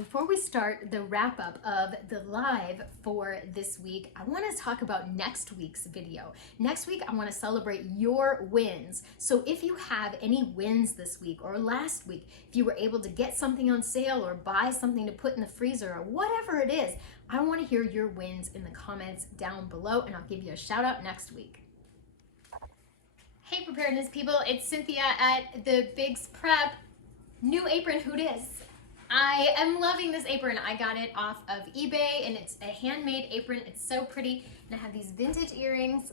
Before we start the wrap up of the live for this week, I want to talk about next week's video. Next week, I want to celebrate your wins. So if you have any wins this week or last week, if you were able to get something on sale or buy something to put in the freezer or whatever it is, I want to hear your wins in the comments down below, and I'll give you a shout out next week. Hey preparedness people, it's Cynthia at the Biggs Prep. New apron, who dis? I am loving this apron. I got it off of eBay and it's a handmade apron. It's so pretty. And I have these vintage earrings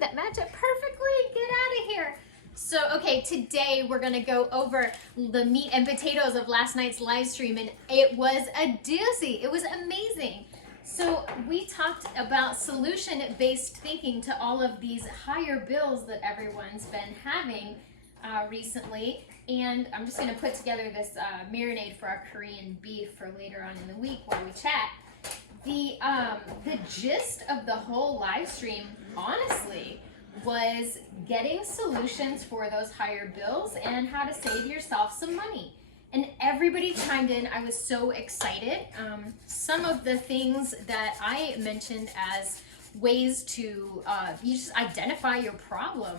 that match it perfectly. Get out of here. So, okay, today we're gonna go over the meat and potatoes of last night's live stream, and it was a doozy. It was amazing. So we talked about solution-based thinking to all of these higher bills that everyone's been having recently. And I'm just gonna put together this marinade for our Korean beef for later on in the week while we chat. The gist of the whole live stream, honestly, was getting solutions for those higher bills and how to save yourself some money. And everybody chimed in. I was so excited. Some of the things that I mentioned as ways to you just identify your problem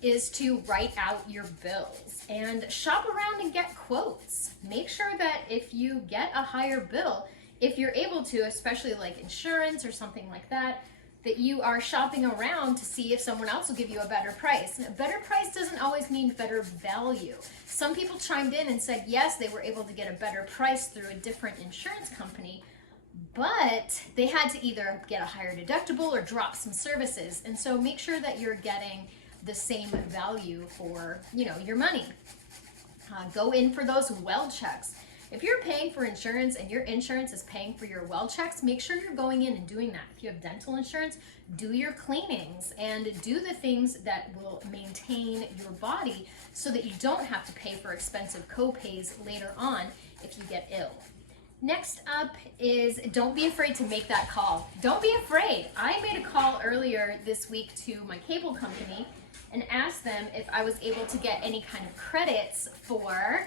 is to write out your bills and shop around and get quotes. Make sure that if you get a higher bill, if you're able to, especially like insurance or something like that, that you are shopping around to see if someone else will give you a better price. And a better price doesn't always mean better value. Some people chimed in and said, yes, they were able to get a better price through a different insurance company, but they had to either get a higher deductible or drop some services. And so make sure that you're getting the same value for, your money. Go in for those well checks. If you're paying for insurance and your insurance is paying for your well checks, make sure you're going in and doing that. If you have dental insurance, do your cleanings and do the things that will maintain your body so that you don't have to pay for expensive co-pays later on if you get ill. Next up is don't be afraid to make that call. Don't be afraid. I made a call earlier this week to my cable company and asked them if I was able to get any kind of credits for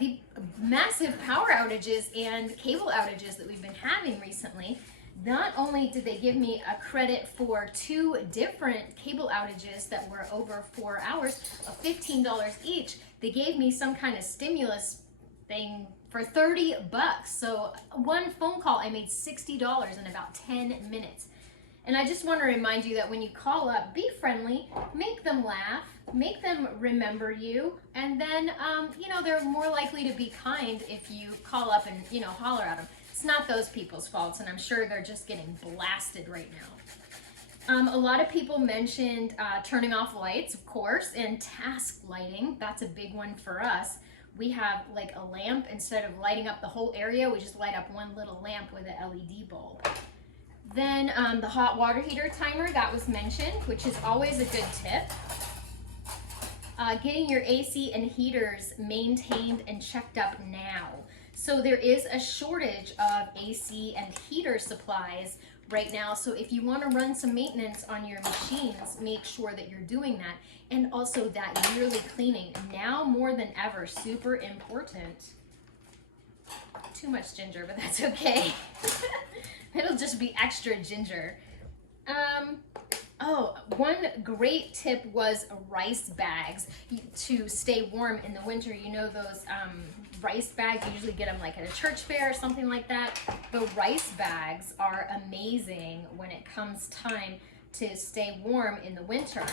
the massive power outages and cable outages that we've been having recently. Not only did they give me a credit for 2 different cable outages that were over 4 hours of $15 each, they gave me some kind of stimulus thing for 30 bucks. So one phone call, I made $60 in about 10 minutes. And I just want to remind you that when you call up, be friendly, make them laugh, make them remember you, and then, they're more likely to be kind if you call up and, holler at them. It's not those people's faults, and I'm sure they're just getting blasted right now. A lot of people mentioned turning off lights, of course, and task lighting. That's a big one for us. We have like a lamp. Instead of lighting up the whole area, we just light up one little lamp with an LED bulb. Then the hot water heater timer, that was mentioned, which is always a good tip. Getting your AC and heaters maintained and checked up now. So there is a shortage of AC and heater supplies right now. So if you want to run some maintenance on your machines, make sure that you're doing that. And also that yearly cleaning, now more than ever, super important. Too much ginger, but that's okay. It'll just be extra ginger. One great tip was rice bags to stay warm in the winter. You know those rice bags, you usually get them like at a church fair or something like that. The rice bags are amazing when it comes time to stay warm in the winter.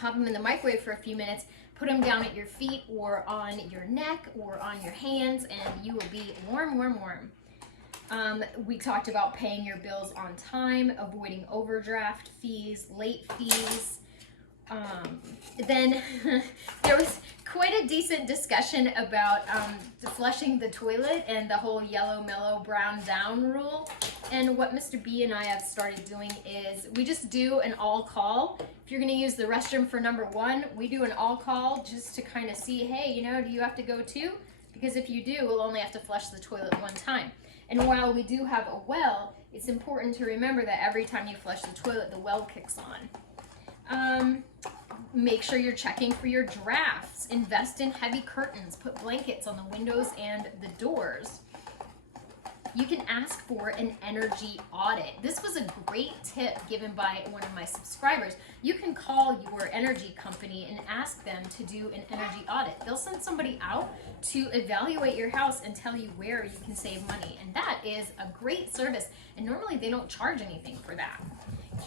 Pop them in the microwave for a few minutes, put them down at your feet or on your neck or on your hands, and you will be warm, warm, warm. We talked about paying your bills on time, avoiding overdraft fees, late fees. Then there was quite a decent discussion about flushing the toilet and the whole yellow, mellow, brown down rule. And what Mr. B and I have started doing is we just do an all call. If you're going to use the restroom for number 1, we do an all call just to kind of see, hey, do you have to go too? Because if you do, we'll only have to flush the toilet one time. And while we do have a well, it's important to remember that every time you flush the toilet, the well kicks on. Make sure you're checking for your drafts. Invest in heavy curtains. Put blankets on the windows and the doors. You can ask for an energy audit. This was a great tip given by one of my subscribers. You can call your energy company and ask them to do an energy audit. They'll send somebody out to evaluate your house and tell you where you can save money. And that is a great service. And normally they don't charge anything for that.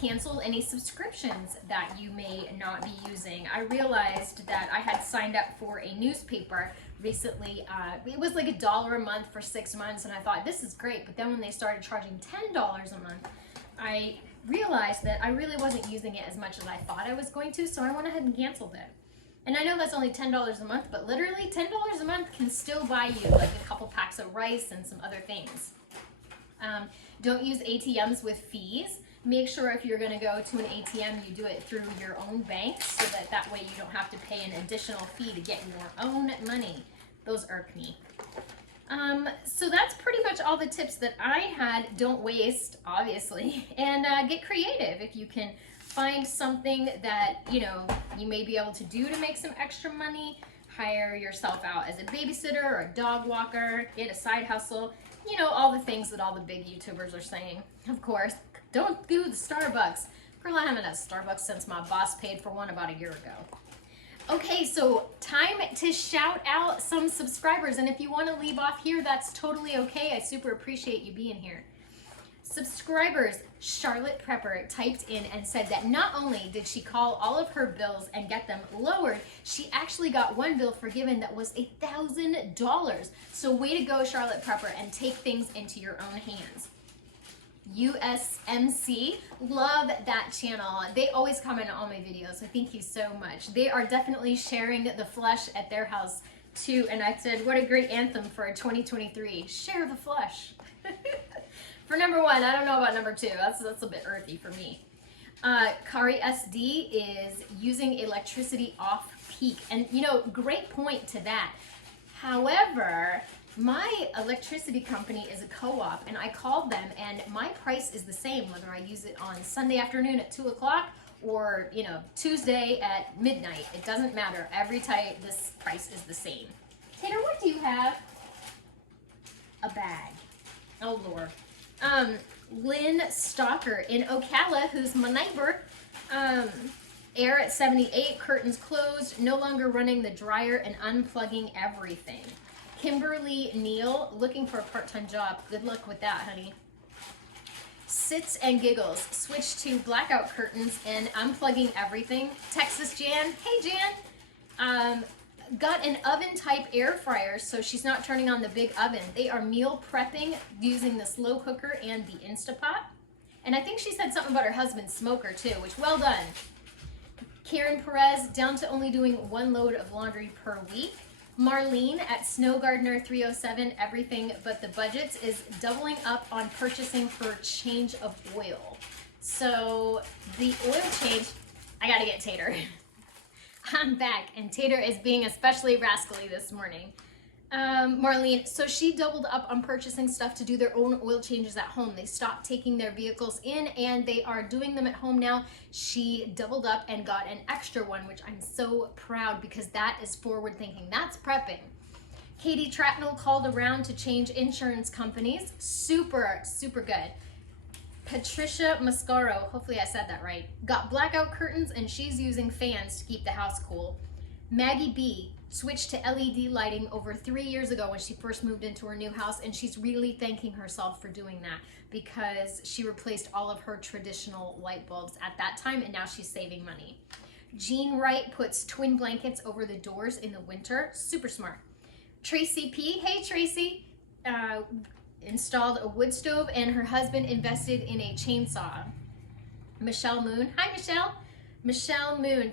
Cancel any subscriptions that you may not be using. I realized that I had signed up for a newspaper recently. It was like $1 a month for 6 months, and I thought this is great. But then when they started charging $10 a month, I realized that I really wasn't using it as much as I thought I was going to, so I went ahead and canceled it. And I know that's only $10 a month, but literally $10 a month can still buy you like a couple packs of rice and some other things. Don't use ATMs with fees. Make sure if you're going to go to an ATM, you do it through your own bank so that way you don't have to pay an additional fee to get your own money. Those irk me. So that's pretty much all the tips that I had. Don't waste, obviously, and get creative. If you can find something that, you may be able to do to make some extra money, hire yourself out as a babysitter or a dog walker, get a side hustle, all the things that all the big YouTubers are saying. Of course, don't do the Starbucks. Girl, I haven't had Starbucks since my boss paid for one about a year ago. Okay, so time to shout out some subscribers. And if you want to leave off here, that's totally okay. I super appreciate you being here. Subscribers, Charlotte Prepper typed in and said that not only did she call all of her bills and get them lowered, she actually got one bill forgiven that was $1,000. So way to go, Charlotte Prepper, and take things into your own hands. USMC, love that channel. They always comment on all my videos, so thank you so much. They are definitely sharing the flush at their house too, and I said, what a great anthem for 2023. Share the flush. For number one, I don't know about number two. That's a bit earthy for me. Kari SD is using electricity off peak, and great point to that. However, my electricity company is a co-op, and I called them, and my price is the same whether I use it on Sunday afternoon at 2 o'clock or Tuesday at midnight. It doesn't matter. Every time this price is the same. Tater, what do you have? A bag. Oh Lord. Lynn Stalker in Ocala, who's my neighbor. Air at 78, curtains closed, no longer running the dryer and unplugging everything. Kimberly Neal, looking for a part-time job. Good luck with that, honey. Sits and Giggles, switch to blackout curtains and unplugging everything. Texas Jan, hey Jan. Got an oven-type air fryer, so she's not turning on the big oven. They are meal prepping using the slow cooker and the Instapot. And I think she said something about her husband's smoker too, which well done. Karen Perez, down to only doing 1 load of laundry per week. Marlene at Snow Gardener 307, everything but the budgets, is doubling up on purchasing for change of oil. So the oil change, I gotta get Tater. I'm back, and Tater is being especially rascally this morning. Marlene, so she doubled up on purchasing stuff to do their own oil changes at home. They stopped taking their vehicles in, and they are doing them at home now. She doubled up and got an extra one, which I'm so proud because that is forward thinking. That's prepping. Katie Tratnell called around to change insurance companies. Super, super good. Patricia Mascaro, hopefully I said that right, got blackout curtains and she's using fans to keep the house cool. Maggie B switched to LED lighting over 3 years ago when she first moved into her new house, and she's really thanking herself for doing that because she replaced all of her traditional light bulbs at that time, and now she's saving money. Jean Wright puts twin blankets over the doors in the winter. Super smart. Tracy P, hey Tracy, installed a wood stove, and her husband invested in a chainsaw. Michelle Moon, hi Michelle. Michelle Moon,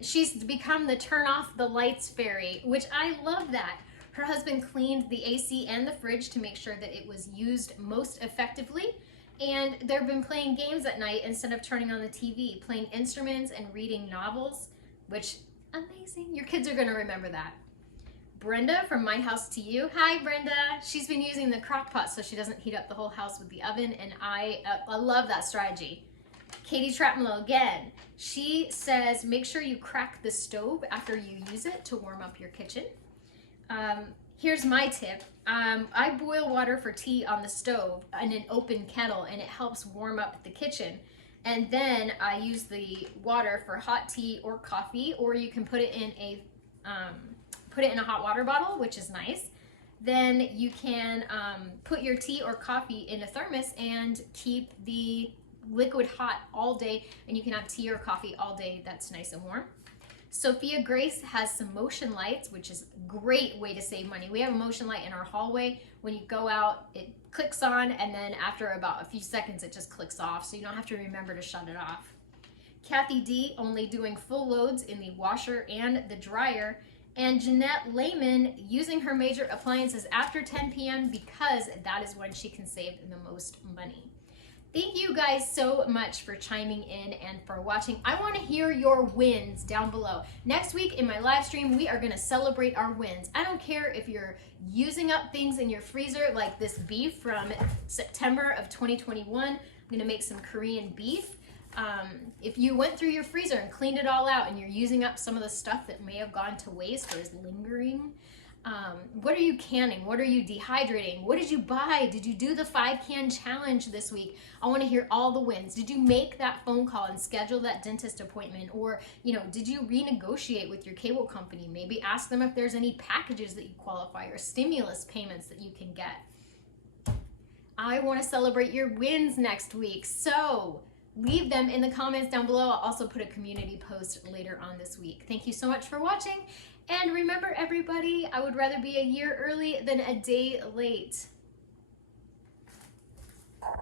she's become the turn off the lights fairy, which I love that. Her husband cleaned the AC and the fridge to make sure that it was used most effectively, and they've been playing games at night instead of turning on the TV, playing instruments and reading novels, which, amazing. Your kids are gonna remember that. Brenda from My House to You, hi Brenda. She's been using the crock pot so she doesn't heat up the whole house with the oven, and I love that strategy. Katie Trapmelo again. She says, make sure you crack the stove after you use it to warm up your kitchen. Here's my tip. I boil water for tea on the stove in an open kettle, and it helps warm up the kitchen. And then I use the water for hot tea or coffee, or you can put it in a hot water bottle, which is nice. Then you can put your tea or coffee in a thermos and keep the liquid hot all day, and you can have tea or coffee all day that's nice and warm. Sophia Grace has some motion lights, which is a great way to save money. We have a motion light in our hallway. When you go out, it clicks on, and then after about a few seconds, it just clicks off, so you don't have to remember to shut it off. Kathy D, only doing full loads in the washer and the dryer. And Jeanette Lehman, using her major appliances after 10 p.m. because that is when she can save the most money. Thank you guys so much for chiming in and for watching. I want to hear your wins down below. Next week in my live stream, we are going to celebrate our wins. I don't care if you're using up things in your freezer like this beef from September of 2021. I'm going to make some Korean beef. If you went through your freezer and cleaned it all out and you're using up some of the stuff that may have gone to waste or is lingering, what are you canning? What are you dehydrating? What did you buy? Did you do the 5-can challenge this week? I want to hear all the wins. Did you make that phone call and schedule that dentist appointment? Or, did you renegotiate with your cable company? Maybe ask them if there's any packages that you qualify or stimulus payments that you can get. I want to celebrate your wins next week. So leave them in the comments down below. I'll also put a community post later on this week. Thank you so much for watching. And remember, everybody, I would rather be a year early than a day late.